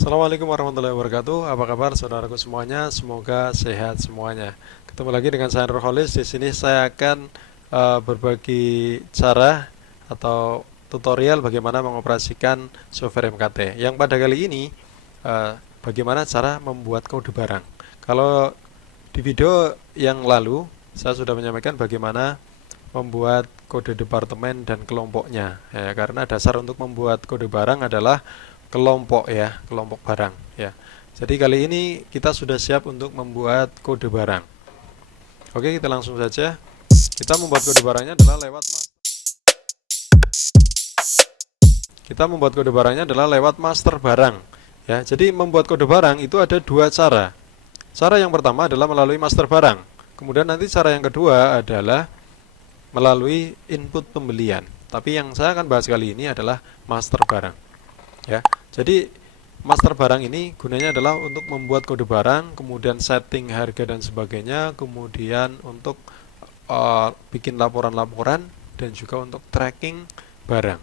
Assalamualaikum warahmatullahi wabarakatuh. Apa kabar saudaraku semuanya? Semoga sehat semuanya. Ketemu lagi dengan saya Nurholis. Di sini saya akan berbagi cara atau tutorial bagaimana mengoperasikan software MKT. Yang pada kali ini bagaimana cara membuat kode barang. Kalau di video yang lalu saya sudah menyampaikan bagaimana membuat kode departemen dan kelompoknya ya, karena dasar untuk membuat kode barang adalah kelompok ya, kelompok barang ya. Jadi kali ini kita sudah siap untuk membuat kode barang. Oke, kita langsung saja. Kita membuat kode barangnya adalah lewat master barang ya. Jadi membuat kode barang itu ada dua cara. Cara yang pertama adalah melalui master barang. Kemudian nanti cara yang kedua adalah melalui input pembelian. Tapi yang saya akan bahas kali ini adalah master barang. Ya, jadi master barang ini gunanya adalah untuk membuat kode barang, kemudian setting harga dan sebagainya, kemudian untuk bikin laporan-laporan dan juga untuk tracking barang.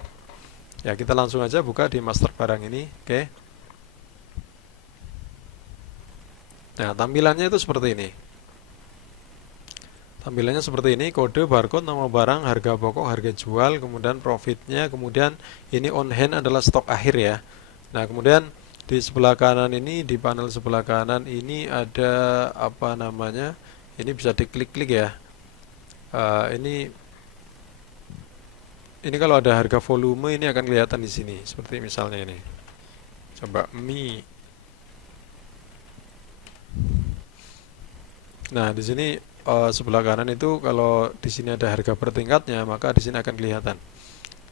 Ya, kita langsung aja buka di master barang ini. Oke. Nah, tampilannya itu seperti ini. Tampilannya seperti ini, kode, barcode, nama barang, harga pokok, harga jual, kemudian profitnya, kemudian ini on hand adalah stok akhir ya. Nah, kemudian di sebelah kanan ini, di panel sebelah kanan ini ada apa namanya? Ini bisa diklik-klik ya. Ini kalau ada harga volume ini akan kelihatan di sini, seperti misalnya ini. Coba mie. Nah, di sini sebelah kanan itu kalau di sini ada harga per tingkatnya, maka di sini akan kelihatan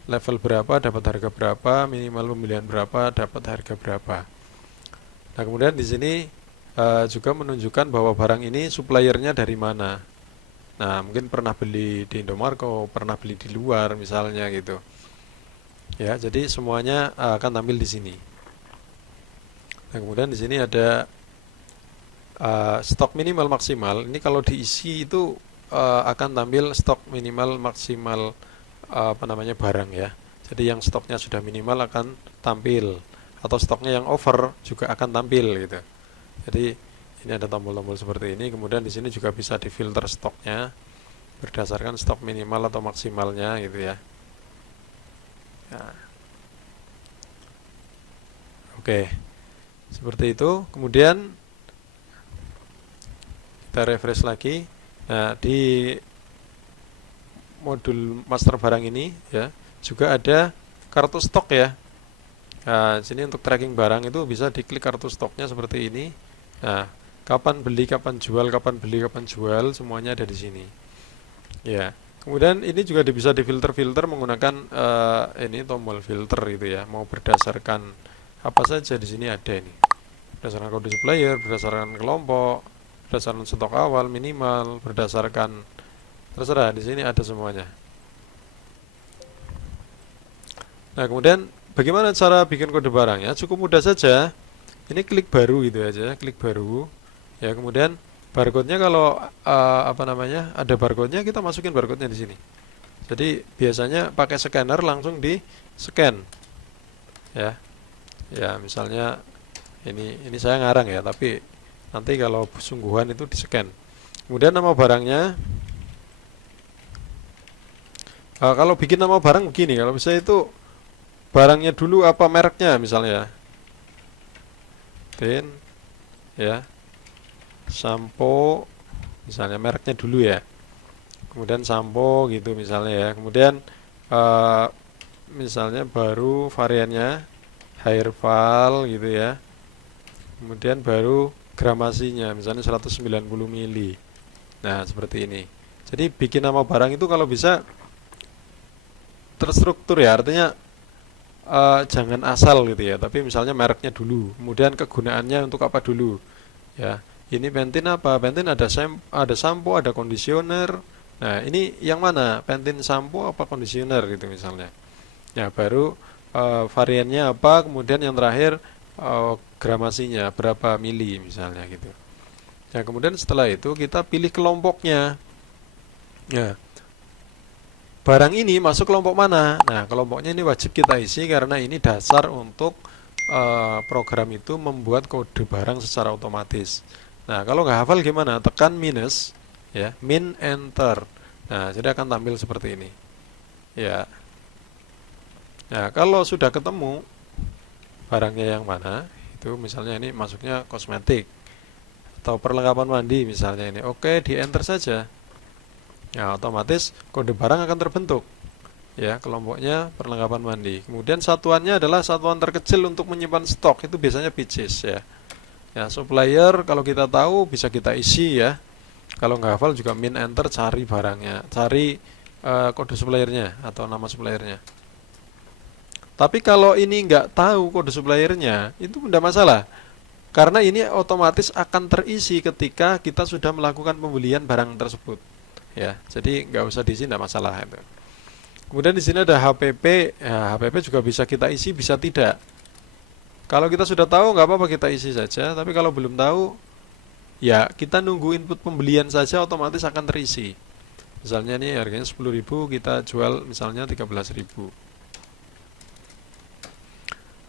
level berapa dapat harga berapa, minimal pembelian berapa dapat harga berapa. Nah, kemudian di sini juga menunjukkan bahwa barang ini suppliernya dari mana. Nah, mungkin pernah beli di Indomarko, pernah beli di luar misalnya gitu. Ya, jadi semuanya akan tampil di sini. Nah, kemudian di sini ada stok minimal maksimal. Ini kalau diisi itu akan tampil stok minimal maksimal apa namanya barang ya. Jadi yang stoknya sudah minimal akan tampil, atau stoknya yang over juga akan tampil gitu. Jadi ini ada tombol-tombol seperti ini. Kemudian di sini juga bisa difilter stoknya berdasarkan stok minimal atau maksimalnya gitu ya. Nah, oke, seperti itu. Kemudian kita refresh lagi. Nah, di modul master barang ini ya juga ada kartu stok ya. Nah, sini untuk tracking barang itu bisa diklik kartu stoknya seperti ini. Nah, kapan beli, kapan jual, kapan beli, kapan jual, semuanya ada di sini. Ya. Kemudian ini juga bisa difilter-filter menggunakan ini tombol filter itu ya. Mau berdasarkan apa saja di sini ada ini. Berdasarkan kode supplier, berdasarkan kelompok, berdasarkan stok awal minimal, berdasarkan terserah, di sini ada semuanya. Nah, kemudian bagaimana cara bikin kode barangnya? Cukup mudah saja. Ini klik baru gitu aja, klik baru. Ya, kemudian barcode-nya kalau apa namanya? Ada barcode-nya, kita masukin barcode-nya di sini. Jadi biasanya pakai scanner langsung di scan. Ya. Ya, misalnya ini saya ngarang ya, tapi nanti kalau sungguhan itu di scan. Kemudian nama barangnya, kalau bikin nama barang begini, kalau misalnya itu barangnya dulu apa mereknya misalnya, tin ya, sampo misalnya mereknya dulu ya, kemudian sampo gitu misalnya ya, kemudian eh, misalnya baru variannya Hairval gitu ya, kemudian baru gramasinya misalnya 190 mili. Nah, seperti ini. Jadi bikin nama barang itu kalau bisa terstruktur ya, artinya jangan asal gitu ya, tapi misalnya mereknya dulu, kemudian kegunaannya untuk apa dulu ya. Ini Pantene apa? Pantene ada sampo, ada conditioner. Nah, ini yang mana? Pantene sampo apa conditioner gitu misalnya. Ya, baru variannya apa, kemudian yang terakhir gramasinya berapa mili misalnya gitu. Ya, kemudian setelah itu kita pilih kelompoknya. Ya, barang ini masuk kelompok mana? Nah, kelompoknya ini wajib kita isi karena ini dasar untuk program itu membuat kode barang secara otomatis. Nah, kalau nggak hafal gimana? Tekan minus, ya, min enter. Nah, jadi akan tampil seperti ini. Ya. Nah, kalau sudah ketemu barangnya yang mana, itu misalnya ini masuknya kosmetik atau perlengkapan mandi misalnya ini. Oke, di enter saja. Ya, otomatis kode barang akan terbentuk. Ya, kelompoknya perlengkapan mandi. Kemudian satuannya adalah satuan terkecil untuk menyimpan stok, itu biasanya pieces ya. Ya, supplier kalau kita tahu bisa kita isi ya. Kalau nggak hafal juga min enter cari barangnya, cari kode suppliernya atau nama suppliernya. Tapi kalau ini nggak tahu kode suppliernya, itu tidak masalah. Karena ini otomatis akan terisi ketika kita sudah melakukan pembelian barang tersebut. Ya, jadi nggak usah diisi, tidak masalah itu. Kemudian di sini ada HPP, ya, HPP juga bisa kita isi, bisa tidak. Kalau kita sudah tahu nggak apa-apa kita isi saja, tapi kalau belum tahu, ya kita nunggu input pembelian saja otomatis akan terisi. Misalnya ini harganya 10.000, kita jual misalnya 13.000.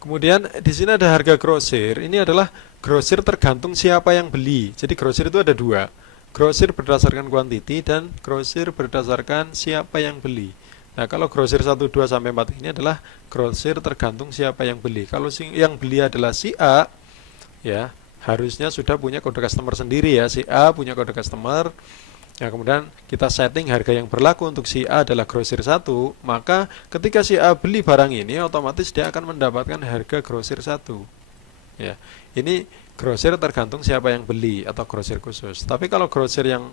Kemudian di sini ada harga grosir. Ini adalah grosir tergantung siapa yang beli. Jadi grosir itu ada dua. Grosir berdasarkan kuantiti dan grosir berdasarkan siapa yang beli. Nah, kalau grosir 1, 2, sampai 4 ini adalah grosir tergantung siapa yang beli. Kalau yang beli adalah si A, ya harusnya sudah punya kode customer sendiri ya. Si A punya kode customer. Nah, kemudian kita setting harga yang berlaku untuk si A adalah grosir 1, maka ketika si A beli barang ini otomatis dia akan mendapatkan harga grosir 1. Ya. Ini grosir tergantung siapa yang beli atau grosir khusus. Tapi kalau grosir yang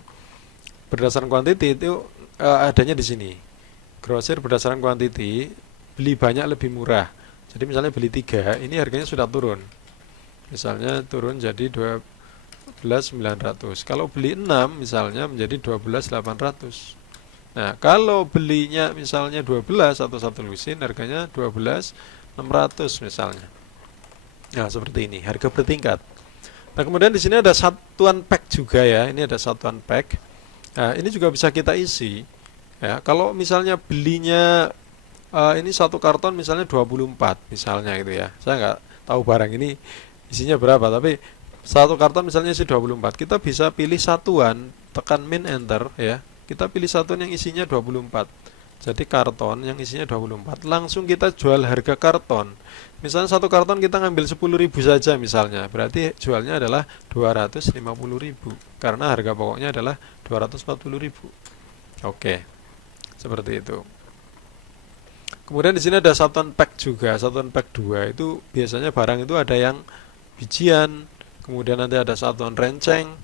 berdasarkan kuantiti itu adanya di sini. Grosir berdasarkan kuantiti, beli banyak lebih murah. Jadi misalnya beli 3, ini harganya sudah turun. Misalnya turun jadi 12.900. Kalau beli 6 misalnya menjadi 12.800. Nah, kalau belinya misalnya 12 atau satu lusin harganya 12.600 misalnya. Nah, seperti ini, harga bertingkat. Nah, kemudian di sini ada satuan pack juga ya. Ini ada satuan pack. Nah, ini juga bisa kita isi. Ya, kalau misalnya belinya ini satu karton misalnya 24 misalnya gitu ya. Saya nggak tahu barang ini isinya berapa, tapi satu karton misalnya isi 24. Kita bisa pilih satuan, tekan min enter ya. Kita pilih satuan yang isinya 24. Jadi karton yang isinya 24. Langsung kita jual harga karton. Misalnya satu karton kita ngambil 10.000 saja misalnya. Berarti jualnya adalah 250.000 karena harga pokoknya adalah 240.000. Oke. Seperti itu. Kemudian di sini ada satuan pack juga. Satuan pack 2 itu biasanya barang itu ada yang bijian, kemudian nanti ada satuan renceng,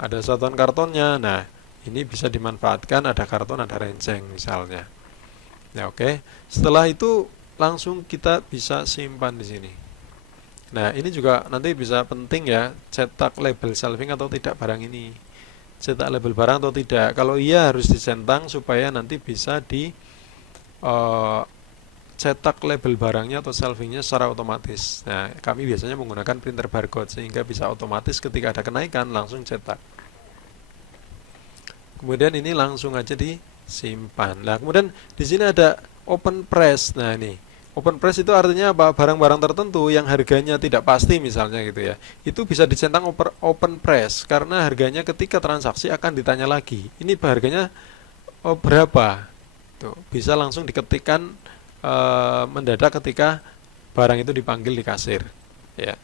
ada satuan kartonnya. Nah, ini bisa dimanfaatkan ada karton, ada renceng misalnya. Ya, oke. Setelah itu langsung kita bisa simpan di sini. Nah, ini juga nanti bisa penting ya, cetak label shelving atau tidak barang ini. Cetak label barang atau tidak. Kalau iya harus dicentang supaya nanti bisa di cetak label barangnya atau shelvingnya secara otomatis. Nah, kami biasanya menggunakan printer barcode sehingga bisa otomatis ketika ada kenaikan langsung cetak. Kemudian ini langsung aja disimpan. Nah, kemudian di sini ada open press. Nah, ini open press itu artinya apa? Barang-barang tertentu yang harganya tidak pasti misalnya gitu ya. Itu bisa dicentang open press karena harganya ketika transaksi akan ditanya lagi. Ini harganya berapa? Tuh, bisa langsung diketikkan mendadak ketika barang itu dipanggil di kasir. Ya.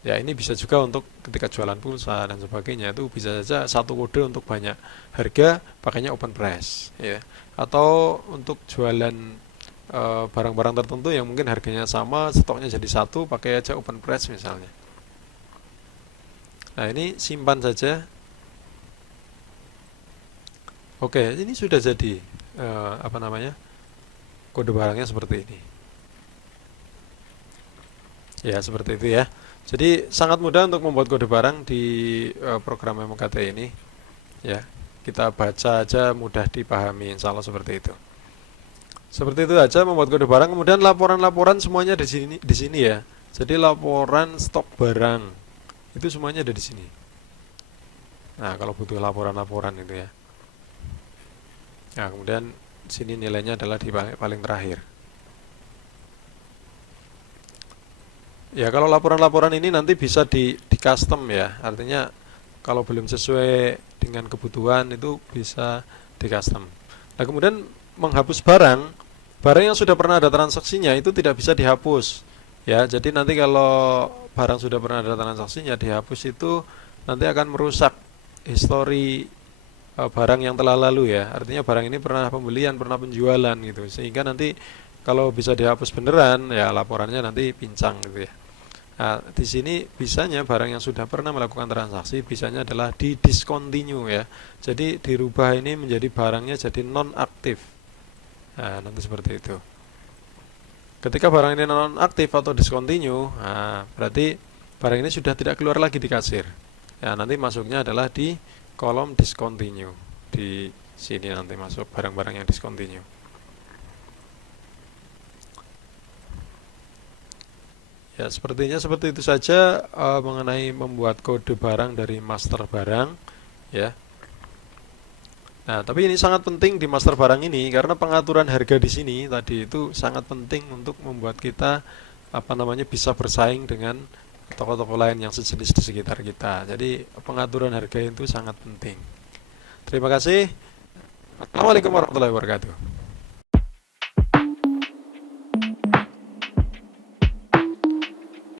Ya, ini bisa juga untuk ketika jualan pulsa dan sebagainya, itu bisa saja satu kode untuk banyak harga pakainya open press ya. Atau untuk jualan barang-barang tertentu yang mungkin harganya sama, stoknya jadi satu, pakai aja open press misalnya. Nah, ini simpan saja. Oke, ini sudah jadi apa namanya? Kode barangnya seperti ini. Ya, seperti itu ya. Jadi sangat mudah untuk membuat kode barang di program MKT ini. Ya, kita baca aja mudah dipahami, insya Allah seperti itu. Seperti itu aja membuat kode barang. Kemudian laporan-laporan semuanya di sini ya. Jadi laporan stok barang itu semuanya ada di sini. Nah, kalau butuh laporan-laporan itu ya. Nah, kemudian sini nilainya adalah di paling terakhir. Ya, kalau laporan-laporan ini nanti bisa di custom ya. Artinya kalau belum sesuai dengan kebutuhan itu bisa di custom. Nah, kemudian menghapus barang, barang yang sudah pernah ada transaksinya itu tidak bisa dihapus. Ya, jadi nanti kalau barang sudah pernah ada transaksinya dihapus itu nanti akan merusak histori barang yang telah lalu ya. Artinya barang ini pernah pembelian, pernah penjualan gitu. Sehingga nanti kalau bisa dihapus beneran ya laporannya nanti pincang gitu ya. Nah, di sini bisanya barang yang sudah pernah melakukan transaksi bisanya adalah di discontinue ya. Jadi dirubah ini menjadi barangnya jadi non aktif. Nah, nanti seperti itu. Ketika barang ini non aktif atau discontinue, nah, berarti barang ini sudah tidak keluar lagi di kasir. Ya, nanti masuknya adalah di kolom discontinue. Di sini nanti masuk barang-barang yang discontinue. Ya, sepertinya seperti itu saja mengenai membuat kode barang dari master barang, ya. Nah, tapi ini sangat penting di master barang ini karena pengaturan harga di sini tadi itu sangat penting untuk membuat kita apa namanya bisa bersaing dengan toko-toko lain yang sejenis di sekitar kita. Jadi, pengaturan harga itu sangat penting. Terima kasih. Assalamualaikum warahmatullahi wabarakatuh.